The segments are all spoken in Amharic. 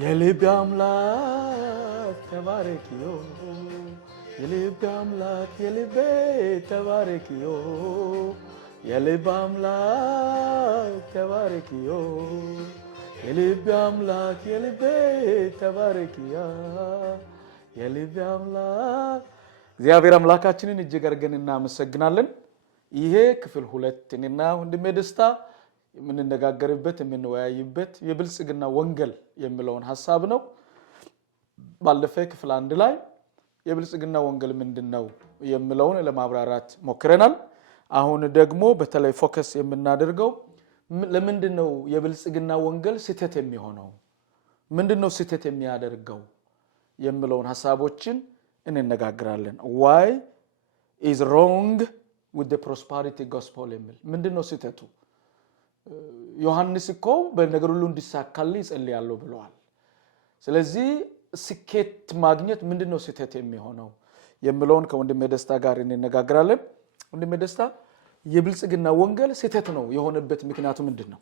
የልቤ አምላክ ተባረኪዮ የልቤ አምላክ የልቤ ተባረኪዮ የልቤ አምላክ ተባረኪዮ የልቤ አምላክ የልቤ ተባረኪያ የልቤ አምላክ እግዚአብሔር አምላካችንን እጅግ አድርገን እናመሰግናለን። ይሄ ክፍል 2 እኔና ወንድሜ ደስታ የምንነጋገርበት የምንወያይበት የብልጽግና ወንጌል የሚለውን ሐሳብ ነው። ባለፈ ክፍል 1 ላይ የብልጽግና ወንጌል ምንድነው የሚለውን ለማብራራት ሞክረናል። አሁን ደግሞ በተለይ ፎከስ የምናደርገው ለምንድነው የብልጽግና ወንጌል ስህተት የሚሆነው ምንድነው ስህተት የሚያደርገው የሚለውን ሐሳቦችን እንነጋገራለን። why is wrong with the prosperity gospel የሚል ምንድነው ስህተቱ? ዮሐንስ እኮ በነገር ሁሉ እንዲሳካልኝ ይጸልያለሁ ብለዋል። ስለዚህ ስኬት ማግኘት ምንድነው ስህተት የሚሆነው የሚለውን ከወንድሜ ደስታ ጋር እንነጋገራለን። ወንድሜ ደስታ የብልጽግና ወንጌል ስህተት ነው የሆነበት ምክንያቱ ምንድነው?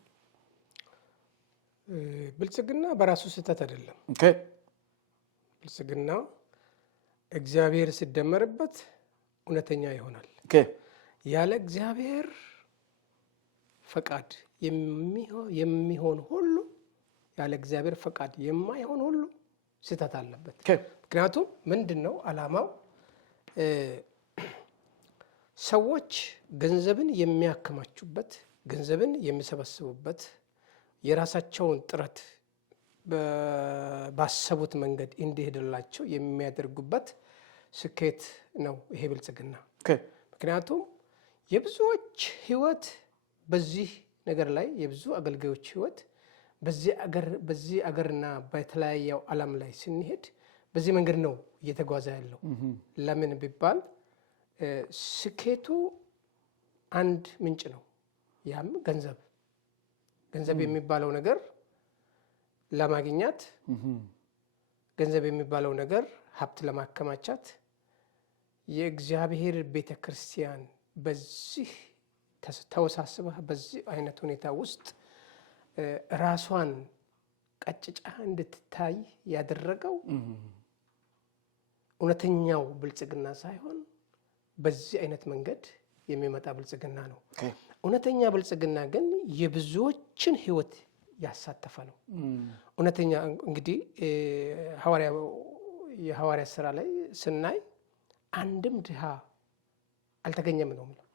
ብልጽግና በራሱ ስህተት አይደለም። ኦኬ ብልጽግና እግዚአብሔር ሲደመርበት እውነተኛ ይሆናል። ኦኬ ያለ እግዚአብሔር ፈቃድ የሚሆን ሁሉ ያለ እግዚአብሔር ፈቃድ የማይሆን ሁሉ ስህተት አለበት። ምክንያቱም ምንድነው ዓላማው? ሰዎች ገንዘብን የሚያከማቹበት ገንዘብን የሚሰበስቡበት የራሳቸውን ጥረት ባሰቡት መንገድ እንዲሄድላቸው የሚያደርጉበት ስኬት ነው ይሄ ብልጽግና። ምክንያቱም የብዙዎች ህይወት በዚህ ነገር ላይ የብዙ አገልጋዮች ህይወት በዚህ አገርና በተለያየው ዓለም ላይ ስንሄድ በዚህ መንገድ ነው እየተጓዘ ያለው። ለምን ቢባል ስኬቱ አንድ ምንጭ ነው። ያም ገንዘብ የሚባለው ነገር ለማግኘት ገንዘብ የሚባለው ነገር ሀብት ለማከማቻት የእግዚአብሔር ቤተክርስቲያን በዚህ ተወሳስባ በዚህ አይነት ሁኔታ ውስጥ ራሷን ቀጭጫ እንድትታይ ያደረገው እውነተኛው ብልጽግና ሳይሆን በዚህ አይነት መንገድ የሚመጣ ብልጽግና ነው። እውነተኛ ብልጽግና ግን የብዙዎችን ህይወት ያሳተፈ ነው። እውነተኛ እንግዲህ የሐዋርያ ሥራ ላይ ስናይ አንድም ድሃ አልተገኘም ነው የሚለው።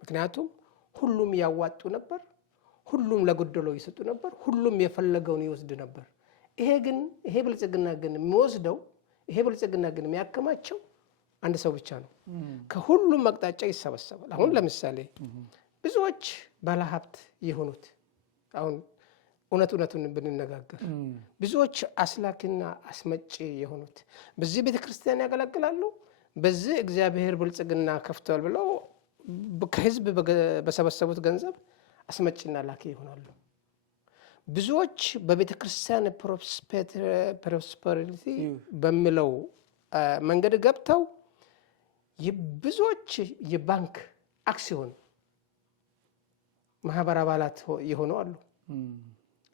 ምክንያቱም ሁሉም ያዋጡ ነበር፣ ሁሉም ለጎደለው ይሰጡ ነበር፣ ሁሉም የፈለገውን ይወስድ ነበር። ይሄ ብልጽግና ግን የሚወስደው ይሄ ብልጽግና ግን የሚያከማቸው አንድ ሰው ብቻ ነው። ከሁሉም አቅጣጫ ይሰበሰባል። አሁን ለምሳሌ ብዙዎች ባለሀብት የሆኑት አሁን እውነቱን ብንነጋገር ብዙዎች አስላኪና አስመጪ የሆኑት በዚህ ቤተክርስቲያን ያገለግላሉ፣ በዚህ እግዚአብሔር ብልጽግና ከፍቷል ብለው ከህዝብ በሰበሰቡት ገንዘብ አስመጪና ላኪ ይሆናሉ። ብዙዎች በቤተክርስቲያን ፕሮስፐሪቲ በሚለው መንገድ ገብተው ብዙዎች የባንክ አክሲዮን ማህበር አባላት የሆኑ አሉ።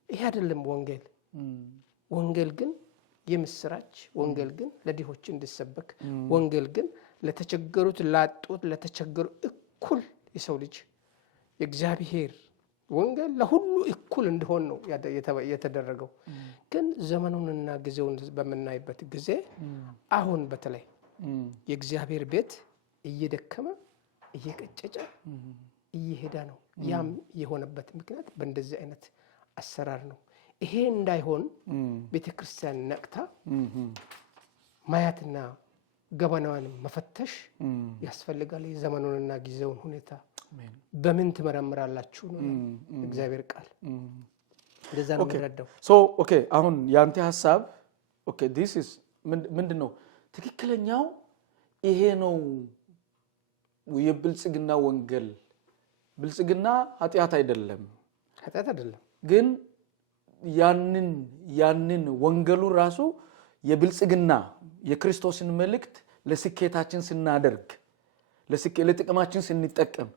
ይሄ አይደለም ወንጌል። ወንጌል ግን የምስራች፣ ወንጌል ግን ለድሆች እንዲሰበክ፣ ወንጌል ግን ለተቸገሩት ላጡት ለተቸገሩ እኩል የሰው ልጅ የእግዚአብሔር ወንጌል ለሁሉ እኩል እንዲሆን ነው የተደረገው። ግን ዘመኑንና ጊዜውን በመናይበት ጊዜ አሁን በተለይ የእግዚአብሔር ቤት እየደከመ እየቀጨጨ እየሄደ ነው። ያም የሆነበት ምክንያት በእንደዚህ አይነት አሰራር ነው። ይሄ እንዳይሆን ቤተክርስቲያን ነቅታ ማየትና ገበናዋን መፈተሽ ያስፈልጋል። የዘመኑንና ጊዜውን ሁኔታ በምን ትመረምራላችሁ ነው እግዚአብሔር ቃል። እንደዛ ነው የሚረዳው። ኦኬ አሁን ያንተ ሐሳብ this is ምንድነው ትክክለኛው? ይሄ ነው የብልጽግና ወንጌል። ብልጽግና ኃጢአት አይደለም። ግን ያንን ወንጌሉ ራሱ የብልጽግና የክርስቶስን መልእክት ለስኬታችን ስናደርግ ለጥቅማችን ስንጠቀም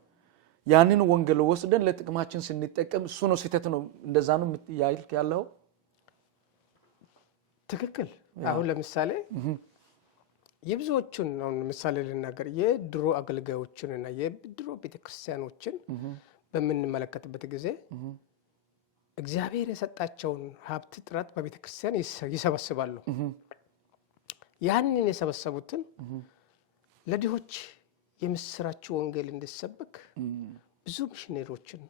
ያንን ወንጌል ወስደን ለጥቅማችን ስንጠቀም እሱ ነው ስህተት ነው። እንደዛ ነው ያልክ ያለው? ትክክል። አሁን ለምሳሌ የብዙዎቹን አሁን ምሳሌ ልናገር የድሮ አገልጋዮችንና የድሮ ቤተክርስቲያኖችን በምንመለከትበት ጊዜ እግዚአብሔር የሰጣቸውን ሀብት ጥራት በቤተክርስቲያን ይሰበስባሉ። ያንን የሰበሰቡትን ለድሆች የምስራች ወንጌል እንዲሰበክ ብዙ ሚሽነሪዎችን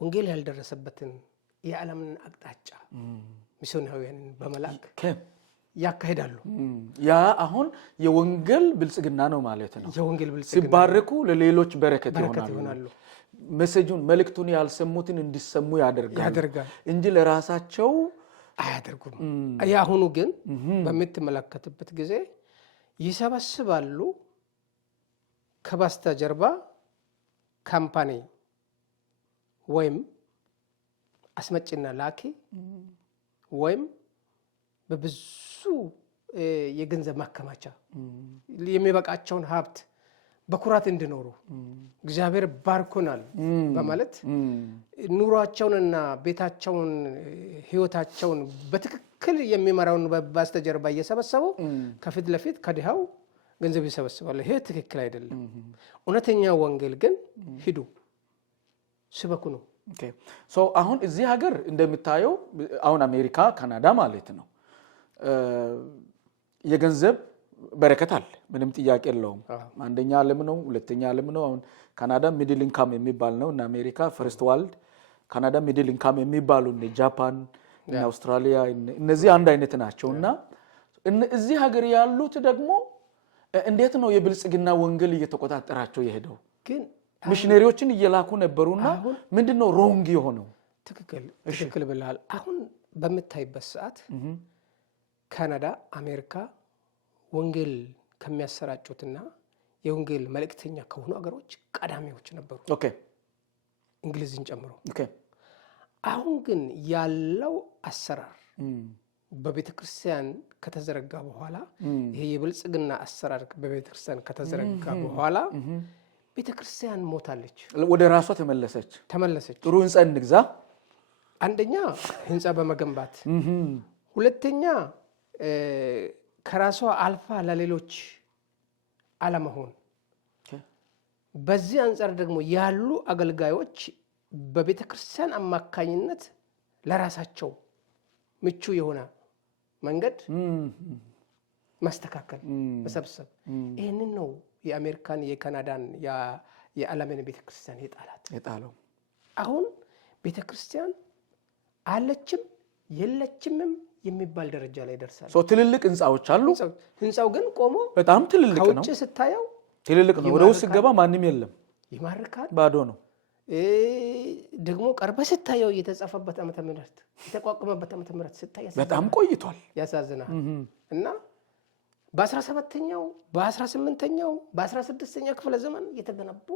ወንጌል ያልደረሰበትን የዓለምን አቅጣጫ ሚስዮናውያንን በመላክ ያካሂዳሉ። ያ አሁን የወንጌል ብልጽግና ነው ማለት ነው። የወንጌል ብልጽግና ሲባረኩ ለሌሎች በረከት ይሆናሉ። ሜሴጁን መልእክቱን ያልሰሙትን እንዲሰሙ ያደርጋል እንጂ ለራሳቸው አያደርጉም። ያሁኑ ግን በምትመለከትበት ጊዜ ይሰበስባሉ። ከበስተጀርባ ካምፓኒ ወይም አስመጭና ላኪ ወይም በብዙ የገንዘብ ማከማቻ የሚበቃቸውን ሀብት በኩራት እንዲኖሩ እግዚአብሔር ባርኮናል በማለት ኑሯቸውንና ቤታቸውን ህይወታቸውን በትክክል የሚመራውን በስተጀርባ እየሰበሰቡ ከፊት ለፊት ከድሃው ገንዘብ ይሰበስባሉ። ይሄ ትክክል አይደለም። እውነተኛ ወንጌል ግን ሂዱ ስበኩ ነው። ሶ አሁን እዚህ ሀገር እንደምታየው አሁን አሜሪካ፣ ካናዳ ማለት ነው የገንዘብ በረከት አለ። ምንም ጥያቄ የለውም። አንደኛ ዓለም ነው፣ ሁለተኛ ዓለም ነው። አሁን ካናዳ ሚድል ኢንካም የሚባል ነው እና አሜሪካ ፈርስት ዋርልድ፣ ካናዳ ሚድል ኢንካም የሚባሉ እንደ ጃፓን እና አውስትራሊያ እነዚህ አንድ አይነት ናቸውና እዚህ ሀገር ያሉት ደግሞ እንዴት ነው የብልጽግና ወንጌል እየተቆጣጠራቸው የሄደው? ግን ሚሽነሪዎችን እየላኩ ነበሩና ምንድነው ሮንግ የሆነው? ትክክል ብለሃል። አሁን በመታይበት ሰዓት ካናዳ፣ አሜሪካ ወንጌል ከሚያሰራጩትና የወንጌል መልእክተኛ ከሆኑ ሀገሮች ቀዳሚዎች ነበሩ። እንግሊዝን ጨምሮ። አሁን ግን ያለው አሰራር በቤተክርስቲያን ከተዘረጋ በኋላ ይሄ የብልጽግና አሰራር በቤተክርስቲያን ከተዘረጋ በኋላ ቤተክርስቲያን ሞታለች፣ ወደ ራሷ ተመለሰች። ጥሩ ህንጻ እንግዛ። አንደኛ ህንጻ በመገንባት ሁለተኛ ከራሷ አልፋ ለሌሎች አለመሆን። በዚህ አንጻር ደግሞ ያሉ አገልጋዮች በቤተክርስቲያን አማካኝነት ለራሳቸው ምቹ የሆነ መንገድ ማስተካከል መሰብሰብ። ይሄንን ነው የአሜሪካን የካናዳን የዓለምን ቤተክርስቲያን የጣለው። አሁን ቤተክርስቲያን አለችም የለችምም የሚባል ደረጃ ላይ ደርሳለች። ትልልቅ ህንጻዎች አሉ። ህንጻው ግን ቆሞ በጣም ትልልቅ ነው። ከውጭ ስታየው ትልልቅ ነው። ወደ ውስጥ ገባ ማንም የለም፣ ይማርካል፣ ባዶ ነው። ደግሞ ቀርበ ስታየው የተጻፈበት ዓመተ ምህረት የተቋቋመበት ዓመተ ምህረት ስታይ በጣም ቆይቷል፣ ያሳዝናል። እና በ17ኛው በ18ኛው በ16ኛው ክፍለ ዘመን የተገነቡ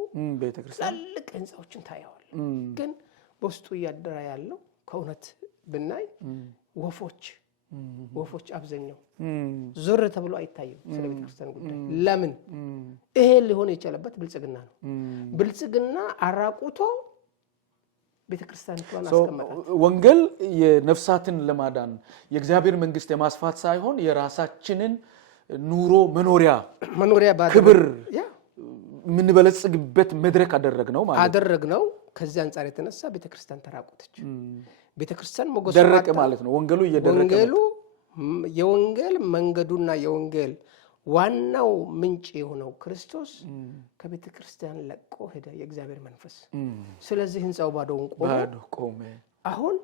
ቤተክርስቲያን ትልልቅ ህንጻዎችን ታያዋል። ግን በውስጡ እያደረ ያለው ከእውነት ብናይ ወፎች አብዛኛው ዞር ተብሎ አይታይም ስለ ቤተክርስቲያን ጉዳይ። ለምን? ይሄ ሊሆን የቻለበት ብልጽግና ነው። ብልጽግና አራቁቶ ቤተክርስቲያንን አስቀመጣት። ወንጌል የነፍሳትን ለማዳን የእግዚአብሔር መንግስት የማስፋት ሳይሆን የራሳችንን ኑሮ መኖሪያ ክብር የምንበለጽግበት መድረክ አደረግነው። ከዚህ አንጻር የተነሳ ቤተክርስቲያን ተራቆተች። ቤተክርስቲያን ሞገስ ደረቀ ማለት ነው። ወንጌሉ እየደረቀ የወንጌል መንገዱና የወንጌል ዋናው ምንጭ የሆነው ክርስቶስ ከቤተክርስቲያን ለቆ ሄደ፣ የእግዚአብሔር መንፈስ። ስለዚህ ህንጻው ባዶውን ቆመ። አሁን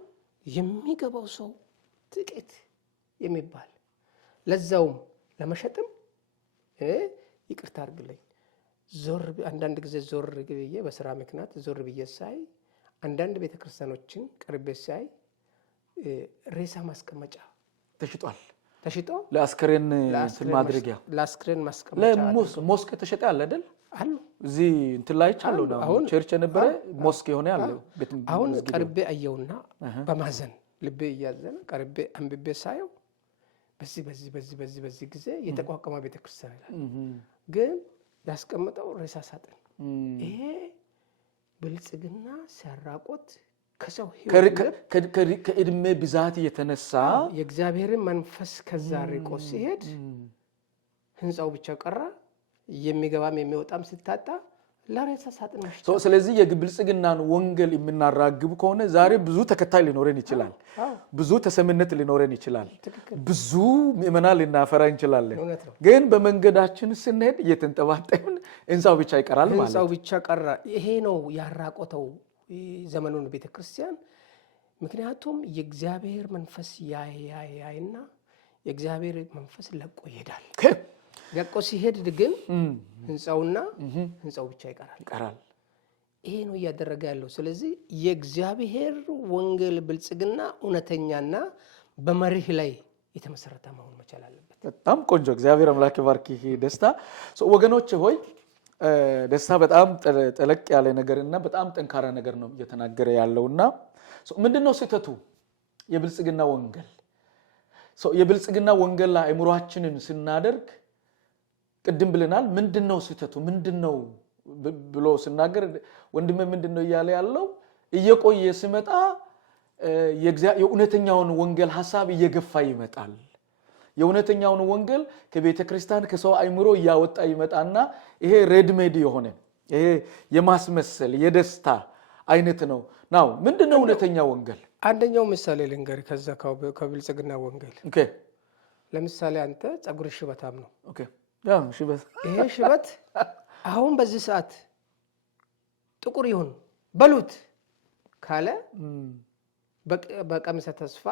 የሚገባው ሰው ጥቂት የሚባል ለዛውም ለመሸጥም ይቅርታ አድርግልኝ አንዳንድ ጊዜ ዞር ብዬ በስራ ምክንያት ዞር ብዬ ሳይ አንዳንድ ቤተክርስቲያኖችን ቀርቤ ሳይ ሬሳ ማስቀመጫ ተሽጦ ለአስከሬን ማድረጊያ ለአስከሬን ማስቀመጫ ለሞስክ ተሸጠ አለ አይደል? አሉ እዚህ እንትን ላይ ቻለው ነው ቸርች የነበረ ሞስክ የሆነ ያለ ቤት። አሁን ቀርቤ አየውና በማዘን ልቤ እያዘነ ቀርቤ አንብቤ ሳየው በዚህ ጊዜ የተቋቋመ ቤተክርስቲያን ይላል፣ ግን ያስቀመጠው ሬሳ ሳጥን። ይሄ ብልጽግና ሲያራቆት ከሰው ህይወት ከእድሜ ብዛት የተነሳ የእግዚአብሔርን መንፈስ ከዛ ርቆ ሲሄድ ህንጻው ብቻ ቀረ የሚገባም የሚወጣም ሲታጣ ለሬሳ ሳጥን መሽቶ ስለዚህ የብልጽግናን ወንጌል የምናራግብ ከሆነ ዛሬ ብዙ ተከታይ ሊኖረን ይችላል ብዙ ተሰምነት ሊኖረን ይችላል ብዙ ምእመናን ልናፈራ እንችላለን ግን በመንገዳችን ስንሄድ እየተንጠባጠብን ህንጻው ብቻ ይቀራል ማለት ህንጻው ብቻ ቀረ ይሄ ነው ያራቆተው ዘመኑን ቤተክርስቲያን ምክንያቱም የእግዚአብሔር መንፈስ ያይና የእግዚአብሔር መንፈስ ለቆ ይሄዳል ለቆ ሲሄድ ግን ህንጻውና ህንጻው ብቻ ይቀራል ይሄ ነው ያደረገ ያለው ስለዚህ የእግዚአብሔር ወንጌል ብልጽግና እውነተኛና በመርህ ላይ የተመሰረተ መሆን መቻል አለበት በጣም ቆንጆ እግዚአብሔር አምላክ ይባርክ ደስታ ወገኖች ሆይ ደስታ በጣም ጠለቅ ያለ ነገርና በጣም ጠንካራ ነገር ነው እየተናገረ ያለውና ምንድነው ስህተቱ የብልጽግና ወንጌል የብልጽግና ወንጌል ላይ አእምሮአችንን ስናደርግ ቅድም ብለናል ምንድነው ስህተቱ ምንድነው ብሎ ሲናገር ወንድም ምንድነው ይያለ ያለው እየቆየ ሲመጣ የእውነተኛውን ወንጌል ሐሳብ እየገፋ ይመጣል የእውነተኛውን ወንጌል ከቤተ ክርስቲያን ከሰው አእምሮ ያወጣ ይመጣና ይሄ ሬድሜድ የሆነ ይሄ የማስመሰል የደስታ አይነት ነው ናው ምንድነው እውነተኛ ወንጌል አንደኛው ምሳሌ ልንገር ከዛ ከብልጽግና ወንጌል ኦኬ ለምሳሌ አንተ ጸጉር ሽበታም ነው ኦኬ ያ ሽበት ይሄ ሽበት አሁን በዚህ ሰዓት ጥቁር ይሁን በሉት ካለ በቀምሰ ተስፋ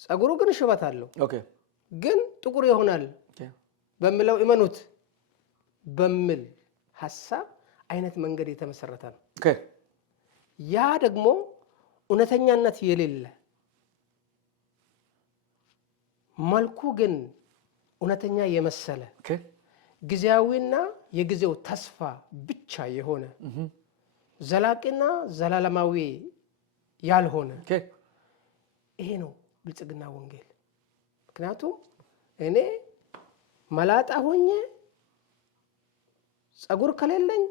ጸጉሩ ግን ሽበት አለው ኦኬ ግን ጥቁር ይሆናል በሚለው እመኑት በሚል ሐሳብ አይነት መንገድ የተመሰረተ ነው ኦኬ ያ ደግሞ እውነተኛነት የሌለ መልኩ ግን እውነተኛ የመሰለ ጊዜያዊና የጊዜው ተስፋ ብቻ የሆነ ዘላቂና ዘላለማዊ ያልሆነ ይሄ ነው ብልጽግና ወንጌል ምክንያቱም እኔ መላጣ ሆኜ ጸጉር ከሌለኝ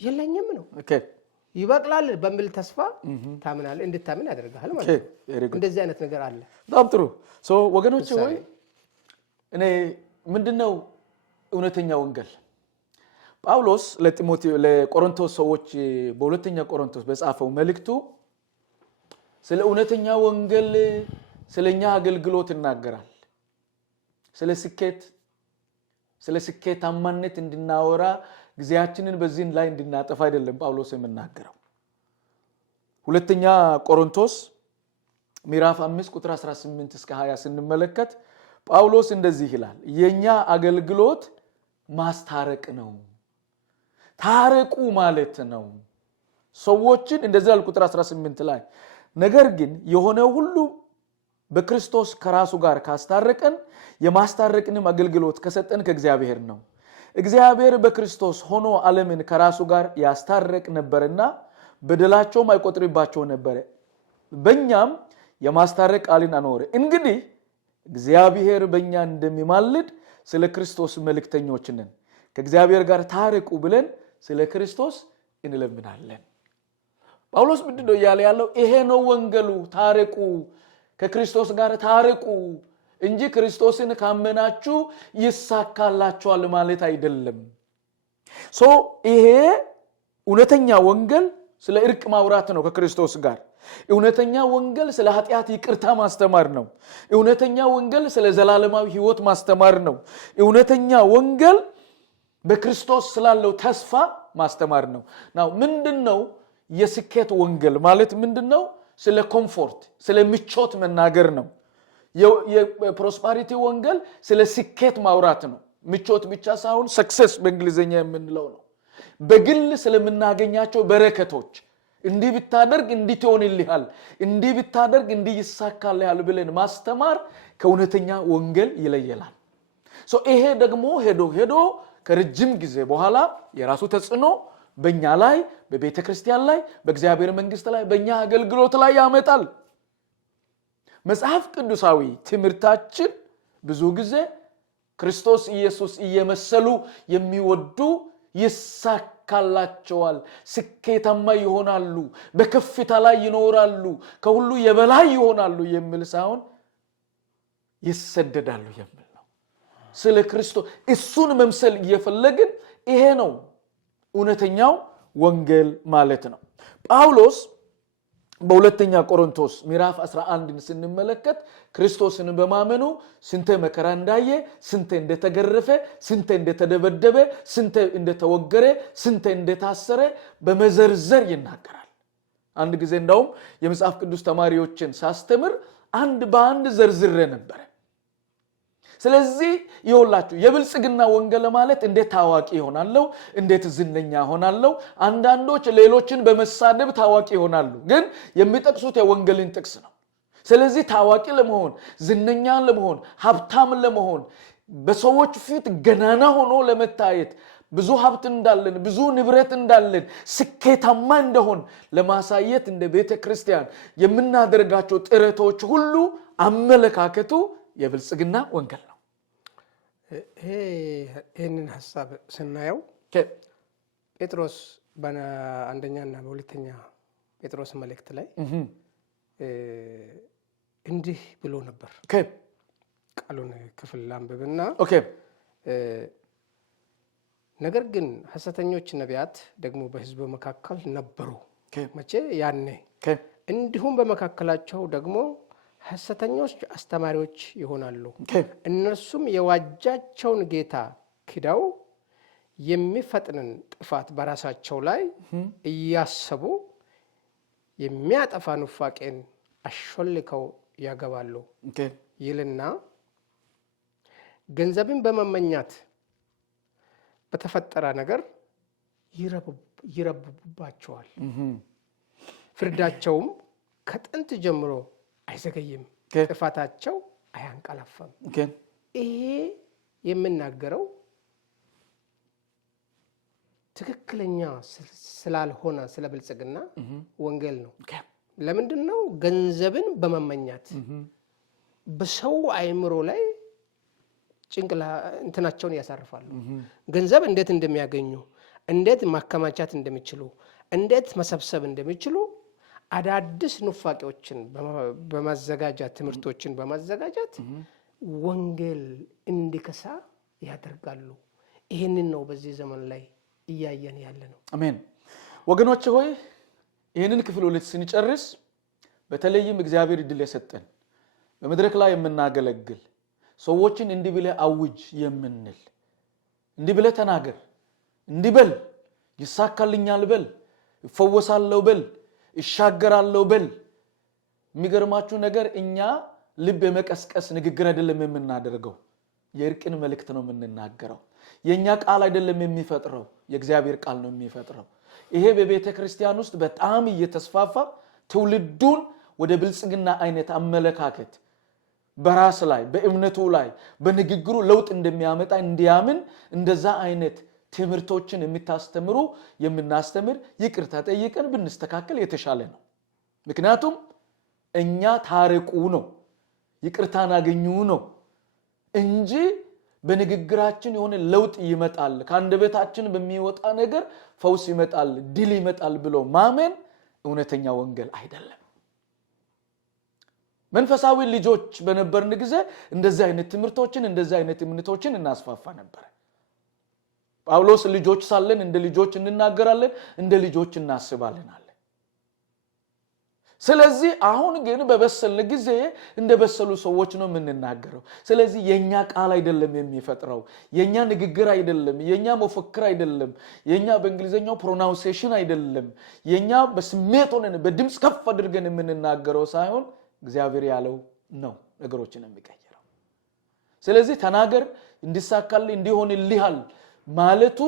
የለኝም ነው ኦኬ ይበቅላል በሚል ተስፋ ታምናለህ እንድታምን ያደርጋል ማለት ነው እንደዚህ አይነት ነገር አለ በጣም ጥሩ ወገኖች ሆይ እኔ ምንድነው እውነተኛ ወንጌል ጳውሎስ ለቆሮንቶስ ሰዎች በሁለተኛ ቆሮንቶስ በጻፈው መልእክቱ ስለ እውነተኛ ወንጌል ስለኛ አገልግሎት ይናገራል ስለ ስኬታማነት እንድናወራ ግዚያችንን በዚህን ላይ እንድናጠፋ አይደለም ጳውሎስ የሚናገረው ሁለተኛ ቆሮንቶስ ምዕራፍ 5 ቁጥር 18 እስከ 20 ስንመለከት ጳውሎስ እንደዚህ ይላል የኛ አገልግሎት ማስታረቅ ነው ታረቁ ማለት ነው ሰዎችን እንደዚህ አለ ቁጥር 18 ላይ ነገር ግን የሆነ ሁሉ በክርስቶስ ከራሱ ጋር ካስታረቀን የማስታረቅንም አገልግሎት ከሰጠን ከእግዚአብሔር ነው እግዚአብሔር በክርስቶስ ሆኖ ዓለምን ከራሱ ጋር ያስታረቅ ነበርና በደላቸውም አይቆጥርባቸው ነበር በእኛም የማስታረቅ ቃልን አኖረ እንግዲህ እግዚአብሔር በእኛ እንደሚማልድ ስለ ክርስቶስ መልእክተኞች ነን ከእግዚአብሔር ጋር ታረቁ ብለን ስለ ክርስቶስ እንለምናለን ጳውሎስ ምንድነው ያለ ያለው ይሄ ነው ወንጌሉ ታረቁ ከክርስቶስ ጋር ታረቁ እንጂ ክርስቶስን ካመናችሁ ይሳካላችኋል ማለት አይደለም ይሄ እውነተኛ ወንጌል ስለ እርቅ ማውራት ነው ከክርስቶስ ጋር እውነተኛ ወንጌል ስለ ኃጢአት ይቅርታ ማስተማር ነው እውነተኛ ወንጌል ስለ ዘላለማዊ ሕይወት ማስተማር ነው እውነተኛ ወንጌል በክርስቶስ ስላለው ተስፋ ማስተማር ነው ናው ምንድነው የስኬት ወንጌል ማለት ምንድነው ስለ ኮምፎርት ስለ ምቾት መናገር ነው የፕሮስፐሪቲ ወንጌል ስለ ስኬት ማውራት ነው ምቾት ብቻ ሳይሆን ሰክሰስ በእንግሊዘኛ የምንለው ነው በግል ስለምናገኛቸው በረከቶች እንዲህ ብታደርግ እንዲህ ትሆንልሃል እንዲህ ብታደርግ እንዲህ ይሳካልሃል ብለን ማስተማር ከእውነተኛ ወንጌል ይለየላል ይሄ ደግሞ ሄዶ ከረጅም ጊዜ በኋላ የራሱ ተጽዕኖ በእኛ ላይ በቤተ ክርስቲያን ላይ በእግዚአብሔር መንግስት ላይ በእኛ አገልግሎት ላይ ያመጣል መጽሐፍ ቅዱሳዊ ትምህርታችን ብዙ ጊዜ ክርስቶስ ኢየሱስ እየመሰሉ የሚወዱ ይሳካላቸዋል፣ ስኬታማ ይሆናሉ፣ በከፍታ ላይ ይኖራሉ፣ ከሁሉ የበላይ ይሆናሉ የሚል ሳይሆን ይሰደዳሉ የሚል ነው። ስለ ክርስቶስ እሱን መምሰል እየፈለግን ይሄ ነው እውነተኛው ወንጌል ማለት ነው። ጳውሎስ በሁለተኛ ቆሮንቶስ ምዕራፍ 11 ስንመለከት ክርስቶስን በማመኑ ስንት መከራ እንዳየ፣ ስንት እንደተገረፈ፣ ስንት እንደተደበደበ፣ ስንት እንደተወገረ፣ ስንት እንደታሰረ በመዘርዘር ይናገራል። አንድ ጊዜ እንደውም የመጽሐፍ ቅዱስ ተማሪዎችን ሳስተምር አንድ በአንድ ዘርዝሬ ነበር። ስለዚህ ይኸውላችሁ የብልጽግና ወንጌል ማለት እንዴት ታዋቂ ይሆናለው፣ እንዴት ዝነኛ ሆናለው። አንዳንዶች ሌሎችን በመሳደብ ታዋቂ ይሆናሉ፣ ግን የሚጠቅሱት የወንጌልን ጥቅስ ነው። ስለዚህ ታዋቂ ለመሆን፣ ዝነኛ ለመሆን፣ ሀብታም ለመሆን፣ በሰዎች ፊት ገናና ሆኖ ለመታየት፣ ብዙ ሀብት እንዳለን፣ ብዙ ንብረት እንዳለን፣ ስኬታማ እንደሆን ለማሳየት እንደ ቤተ ክርስቲያን የምናደርጋቸው ጥረቶች ሁሉ አመለካከቱ የብልጽግና ወንጌል ነው። ይህንን ሐሳብ ስናየው ጴጥሮስ በአንደኛና በሁለተኛ ጴጥሮስ መልእክት ላይ እንዲህ ብሎ ነበር። ቃሉን ክፍል ላንብብና ነገር ግን ሐሰተኞች ነቢያት ደግሞ በሕዝቡ መካከል ነበሩ። መቼ? ያኔ። እንዲሁም በመካከላቸው ደግሞ ሐሰተኞች አስተማሪዎች ይሆናሉ። እነርሱም የዋጃቸውን ጌታ ክደው የሚፈጥንን ጥፋት በራሳቸው ላይ እያሰቡ የሚያጠፋ ኑፋቄን አሾልከው ያገባሉ ይልና ገንዘብን በመመኛት በተፈጠረ ነገር ይረብቡባቸዋል። ፍርዳቸውም ከጥንት ጀምሮ አይዘገይም፣ ጥፋታቸው አያንቀላፋም። ይሄ የምናገረው ትክክለኛ ስላልሆነ ስለ ብልጽግና ወንጌል ነው። ለምንድን ነው? ገንዘብን በመመኛት በሰው አእምሮ ላይ እንትናቸውን ያሳርፋሉ። ገንዘብ እንዴት እንደሚያገኙ፣ እንዴት ማከማቻት እንደሚችሉ፣ እንዴት መሰብሰብ እንደሚችሉ አዳዲስ ኑፋቄዎችን በማዘጋጃት ትምህርቶችን በማዘጋጃት ወንጌል እንዲከሳ ያደርጋሉ። ይህንን ነው በዚህ ዘመን ላይ እያየን ያለ ነው። አሜን። ወገኖች ሆይ ይህንን ክፍል ሁለት ስንጨርስ በተለይም እግዚአብሔር እድል የሰጠን በመድረክ ላይ የምናገለግል ሰዎችን እንዲህ ብለህ አውጅ የምንል፣ እንዲህ ብለህ ተናገር፣ እንዲህ በል፣ ይሳካልኛል በል፣ ይፈወሳለሁ በል፣ ይሻገራለሁ በል። የሚገርማችሁ ነገር እኛ ልብ የመቀስቀስ ንግግር አይደለም የምናደርገው፣ የእርቅን መልእክት ነው የምንናገረው። የኛ ቃል አይደለም የሚፈጥረው፣ የእግዚአብሔር ቃል ነው የሚፈጥረው። ይሄ በቤተ ክርስቲያን ውስጥ በጣም እየተስፋፋ ትውልዱን ወደ ብልጽግና አይነት አመለካከት በራስ ላይ፣ በእምነቱ ላይ፣ በንግግሩ ለውጥ እንደሚያመጣ እንዲያምን እንደዛ አይነት ትምህርቶችን የምታስተምሩ የምናስተምር ይቅርታ ጠይቀን ብንስተካከል የተሻለ ነው። ምክንያቱም እኛ ታረቁ ነው፣ ይቅርታን አገኙ ነው እንጂ በንግግራችን የሆነ ለውጥ ይመጣል፣ ከአንደበታችን በሚወጣ ነገር ፈውስ ይመጣል፣ ድል ይመጣል ብሎ ማመን እውነተኛ ወንጌል አይደለም። መንፈሳዊ ልጆች በነበርን ጊዜ እንደዚህ አይነት ትምህርቶችን እንደዚህ አይነት እምነቶችን እናስፋፋ ነበር። ጳውሎስ ልጆች ሳለን እንደ ልጆች እንናገራለን፣ እንደ ልጆች እናስባለን አለ። ስለዚህ አሁን ግን በበሰልን ጊዜ እንደ በሰሉ ሰዎች ነው የምንናገረው። ስለዚህ የኛ ቃል አይደለም የሚፈጥረው፣ የኛ ንግግር አይደለም፣ የኛ መፈክር አይደለም፣ የኛ በእንግሊዘኛው ፕሮናንሴሽን አይደለም፣ የኛ በስሜት ሆነን በድምጽ ከፍ አድርገን የምንናገረው ሳይሆን እግዚአብሔር ያለው ነው ነገሮችን የሚቀይረው። ስለዚህ ተናገር እንዲሳካልህ እንዲሆንልሃል ማለቱ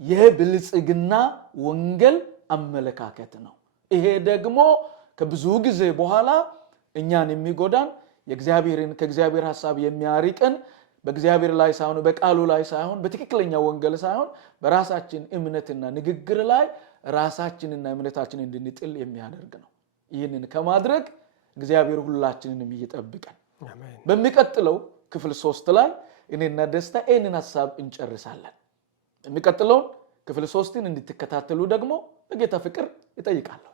የብልጽግና ወንጌል አመለካከት ነው። ይሄ ደግሞ ከብዙ ጊዜ በኋላ እኛን የሚጎዳን ከእግዚአብሔር ሐሳብ የሚያርቀን በእግዚአብሔር ላይ ሳይሆን በቃሉ ላይ ሳይሆን በትክክለኛ ወንጌል ሳይሆን በራሳችን እምነትና ንግግር ላይ ራሳችንና እምነታችንን እንድንጥል የሚያደርግ ነው። ይህንን ከማድረግ እግዚአብሔር ሁላችንንም ይጠብቀን። በሚቀጥለው ክፍል 3 ላይ እኔና ደስታ ይህንን ሐሳብ እንጨርሳለን። የሚቀጥለውን ክፍል 3ን እንድትከታተሉ ደግሞ በጌታ ፍቅር ይጠይቃለሁ።